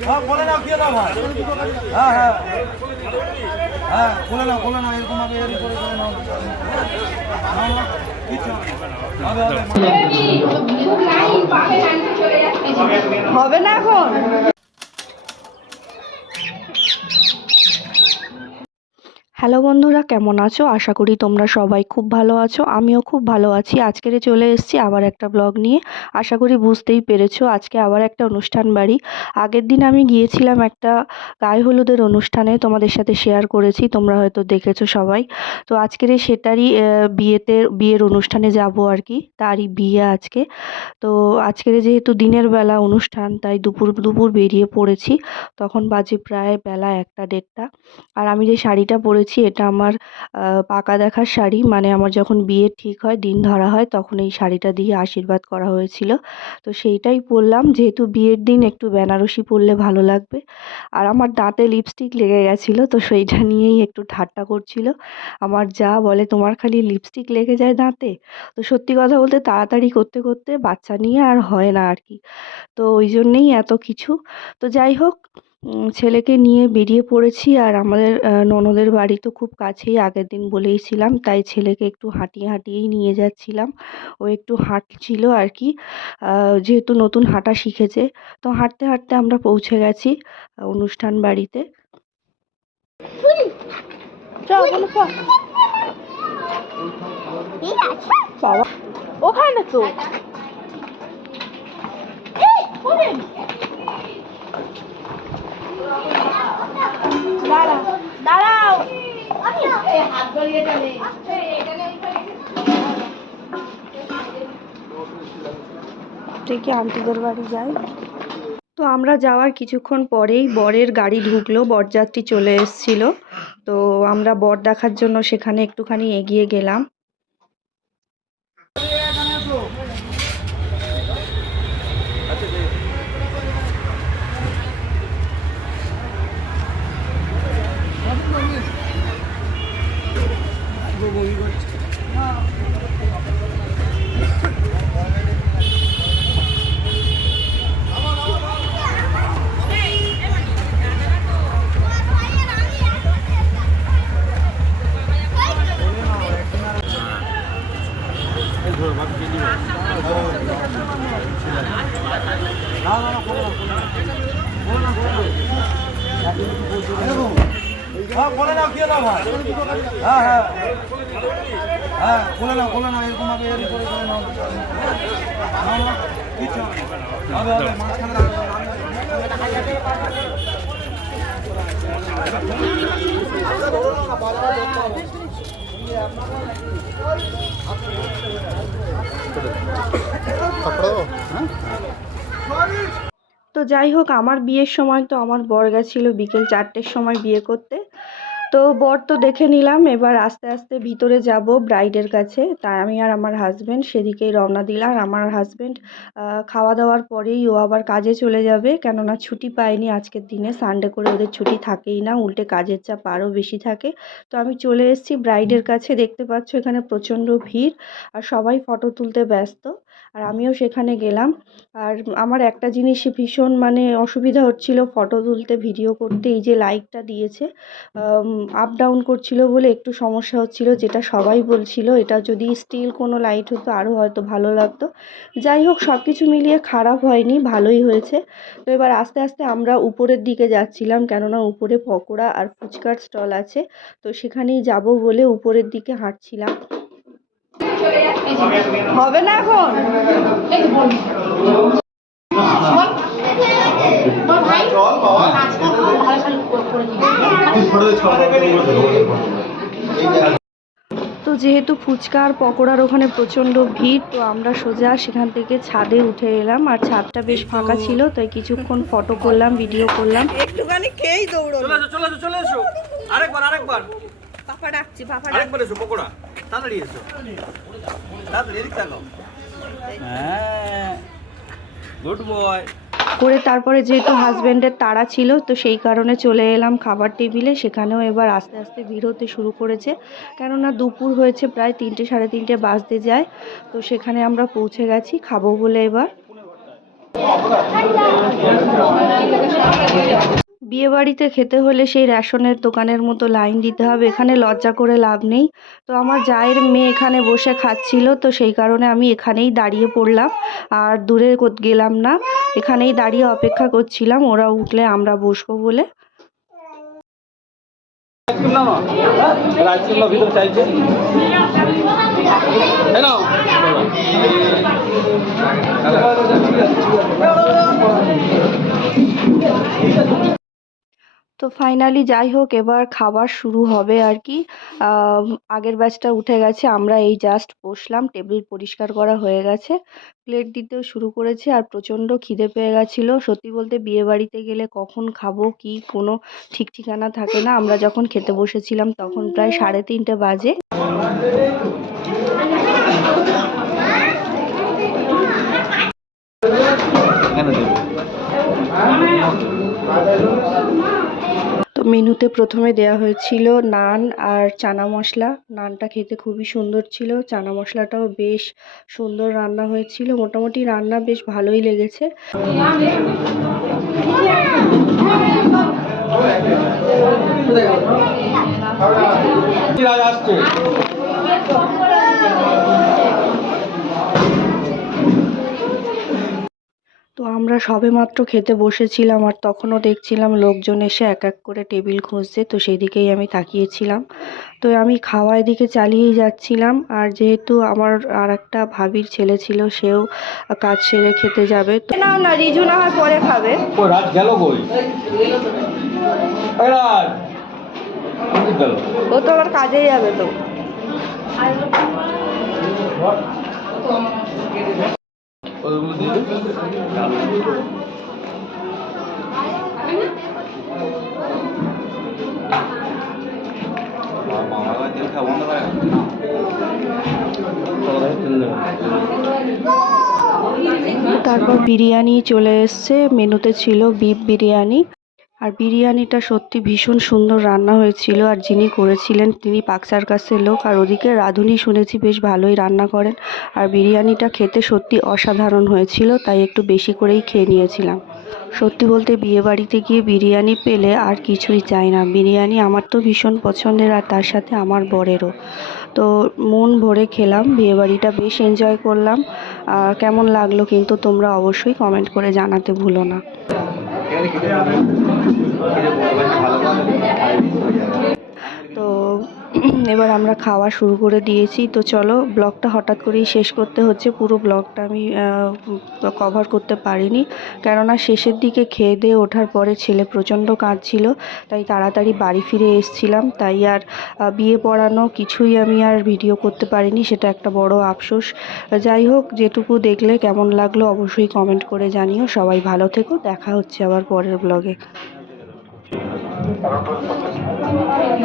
হ্যাঁ বলে নাও কি দাও ভাই হ্যাঁ হ্যাঁ হ্যাঁ বলে নাও বলে নাও এরকম ভাবে এরকম করে হবে না। হবে না এখন? হ্যালো বন্ধুরা, কেমন আছো? আশা করি তোমরা সবাই খুব ভালো আছো। আমিও খুব ভালো আছি। আজকের চলে এসেছি আবার একটা ব্লগ নিয়ে। আশা করি বুঝতেই পেরেছ, আজকে আবার একটা অনুষ্ঠান বাড়ি। আগের দিন আমি গিয়েছিলাম একটা গায়ে হলুদের অনুষ্ঠানে, তোমাদের সাথে শেয়ার করেছি, তোমরা হয়তো দেখেছ সবাই। তো আজকের সেটারই বিয়েতে, বিয়ের অনুষ্ঠানে যাব আর কি, তারই বিয়ে আজকে। তো আজকের যেহেতু দিনের বেলা অনুষ্ঠান, তাই দুপুর দুপুর বেরিয়ে পড়েছি। তখন বাজে প্রায় বেলা একটা দেড়টা। আর আমি যে শাড়িটা পরেছি এটা আমার পাকা দেখার শাড়ি। মানে আমার যখন বিয়ে ঠিক হয়, দিন ধরা হয়, তখন এই শাড়িটা দিয়ে আশীর্বাদ করা হয়েছিল। তো সেইটাই পরলাম। যেহেতু বিয়ের দিন, একটু বেনারসি পরলে ভালো লাগবে। আর আমার দাঁতে লিপস্টিক লেগে গেছিল, তো সেইটা নিয়েই একটু ঠাট্টা করছিল। আমার যা বলে, তোমার খালি লিপস্টিক লেগে যায় দাঁতে? তো সত্যি কথা বলতে, তাড়াতাড়ি করতে করতে বাচ্চা নিয়ে আর হয় না আর কি। তো ওই জন্যেই এত কিছু। তো যাই হোক ছেলেকে নিয়ে বেরিয়ে পড়েছি আর আমাদের ননদের বাড়ি তো খুব কাছেই আগের দিন বলেইছিলাম তাই ছেলেকে একটু হাঁটিয়ে হাঁটিয়েই নিয়ে যাচ্ছিলাম। ও একটু হাঁটছিল আর কি যেহেতু নতুন হাঁটা শিখেছে, তো হাঁটতে হাঁটতে আমরা পৌঁছে গেছি অনুষ্ঠান বাড়িতে। বাবা, ওখানে তো। থেকে আন্টিদের বাড়ি যাই? তো আমরা যাওয়ার কিছুক্ষণ পরেই বরের গাড়ি ঢুকলো, বরযাত্রী চলে এসেছিল। তো আমরা বর দেখার জন্য সেখানে একটুখানি এগিয়ে গেলাম। হ্যাঁ বলে নাও কি দাও ভাই হ্যাঁ হ্যাঁ হ্যাঁ বলে নাও বলে নাও এরকম ভাবে এরকম করে করে নাও কিচ্ছু হবে না। হবে মাঝখানে রাখবে, তো যাই হোক, আমার বিয়ের সময় তো আমার বর গেছিল বিকেল চারটের সময় বিয়ে করতে। তো বর তো দেখে নিলাম, এবার আস্তে আস্তে ভিতরে যাব ব্রাইডের কাছে। তাই আমি আর আমার হাজব্যান্ড সেদিকেই রওনা দিলাম। আর আমার হাজব্যান্ড খাওয়া দাওয়ার পরেই ও আবার কাজে চলে যাবে। কেননা ছুটি পায়নি, আজকের দিনে সানডে করে ওদের ছুটি থাকেই না, উল্টে কাজের চাপ আরও বেশি থাকে। তো আমি চলে এসেছি ব্রাইডের কাছে, দেখতে পাচ্ছ এখানে প্রচণ্ড ভিড়। আর সবাই ফটো তুলতে ব্যস্ত। আর আমিও সেখানে গেলাম। আর আমার একটা জিনিসই ভীষণ মানে অসুবিধা হচ্ছিল ফটো তুলতে, ভিডিও করতে, এই যে লাইটটা দিয়েছে আপ ডাউন করছিল বলে একটু সমস্যা হচ্ছিল, যেটা সবাই বলছিল। এটা যদি স্টিল কোনো লাইট হতো আরও হয়তো ভালো লাগতো। যাই হোক সব কিছু মিলিয়ে খারাপ হয়নি, ভালোই হয়েছে। তো এবার আস্তে আস্তে আমরা উপরের দিকে যাচ্ছিলাম, কেননা উপরে পকোড়া আর ফুচকার স্টল আছে। তো সেখানেই যাব বলে উপরের দিকে হাঁটছিলাম। হবে না এখন? তো যেহেতু ফুচকা আর পকোড়ার ওখানে প্রচণ্ড ভিড় তো আমরা সোজা সেখান থেকে ছাদে উঠে এলাম। আর ছাদটা বেশ ফাঁকা ছিল তাই কিছুক্ষণ ফটো করলাম ভিডিও করলাম। একটুখানি খেয়েই দৌড়ো চলে চলে এসো চলে এসো। আরেকবার আরেকবার। পাপা ডাকছি পাপা আরেকবার এসো পকোড়া। হ্যাঁ। করে তারপরে যেহেতু হাজব্যান্ডের তাড়া ছিল, তো সেই কারণে চলে এলাম খাবার টেবিলে। সেখানেও এবার আস্তে আস্তে ভিড় হতে শুরু করেছে। কেননা দুপুর হয়েছে প্রায় তিনটে, সাড়ে তিনটে বাজতে যায়। তো সেখানে আমরা পৌঁছে গেছি, খাব বলে এবার। বিয়ে বাড়িতে খেতে হলে সেই রেশনের দোকানের মতো লাইন দিতে হবে, এখানে লজ্জা করে লাভ নেই। তো আমার জায়ের মেয়ে এখানে বসে খাচ্ছিল, তো সেই কারণে আমি এখানেই দাঁড়িয়ে পড়লাম। আর দূরে গেলাম না, এখানেই দাঁড়িয়ে অপেক্ষা করছিলাম, ওরা উঠলে আমরা বসবো বলে। তো ফাইনালি যাই হোক, এবার খাবার শুরু হবে আর কি। আগের ব্যাচটা উঠে গেছে, আমরা এই জাস্ট বসলাম টেবিল পরিষ্কার করা হয়ে গেছে। প্লেট দিতেও শুরু করেছে, আর প্রচণ্ড খিদে পেয়ে গেছিল। সত্যি বলতে বিয়ে বাড়িতে গেলে কখন খাব, কি, কোনো ঠিক ঠিকানা থাকে না। আমরা যখন খেতে বসেছিলাম তখন প্রায় সাড়ে তিনটে বাজে। মেনুতে প্রথমে দেওয়া হয়েছিল নান আর চানা মশলা। নানটা খেতে খুবই সুন্দর ছিল। চানা মশলাটাও বেশ সুন্দর রান্না হয়েছিল। মোটামুটি রান্না বেশ ভালোই লেগেছে। আসছে তো আমরা সবেমাত্র খেতে বসেছিলাম আর তখনও দেখছিলাম লোকজন এসে এক এক করে টেবিল খুঁজছে তো সেই দিকেই আমি তাকিয়েছিলাম। তো আমি খাওয়া দিকে চালিয়েই যাচ্ছিলাম আর যেহেতু আমার আর একটা ভাবির ছেলে ছিল সেও কাজ সেরে খেতে যাবে। তো নাও না রিজু না হয় পরে খাবে। ও রাজ গেল কই? ও তো আবার কাজে যাবে তো। তারপর বিরিয়ানি চলে এসছে। মেনুতে ছিল বিফ বিরিয়ানি। আর বিরিয়ানিটা সত্যি ভীষণ সুন্দর রান্না হয়েছিল আর যিনি করেছিলেন তিনি পাকসার কাছের লোক আর ওদিকে রাঁধুনি শুনেছি বেশ ভালোই রান্না করেন আর বিরিয়ানিটা খেতে সত্যি অসাধারণ হয়েছিল, তাই একটু বেশি করেই খেয়ে নিয়েছিলাম। সত্যি বলতে বিয়ে বাড়িতে গিয়ে বিরিয়ানি পেলে আর কিছুই চাই না। বিরিয়ানি আমার তো ভীষণ পছন্দের আর তার সাথে আমার বরেরও। তো মন ভরে খেলাম বিয়েবাড়িটা বেশ এনজয় করলাম। আর কেমন লাগল কিন্তু তোমরা অবশ্যই কমেন্ট করে জানাতে ভুলো না। তো এবার আমরা খাওয়া শুরু করে দিয়েছি। তো চলো, ব্লগটা হঠাৎ করেই শেষ করতে হচ্ছে। পুরো ব্লগটা আমি কভার করতে পারিনি। কেননা শেষের দিকে খেয়ে দিয়ে ওঠার পরে ছেলে প্রচণ্ড কাঁদছিল, তাই তাড়াতাড়ি বাড়ি ফিরে এসেছিলাম। তাই আর বিয়ে পড়ানো কিছুই আমি আর ভিডিও করতে পারিনি, সেটা একটা বড় আফসোস। যাই হোক, যেটুকু দেখলে কেমন লাগল অবশ্যই কমেন্ট করে জানিও। সবাই ভালো থেকো, দেখা হচ্ছে আবার পরের ব্লগে আমাদের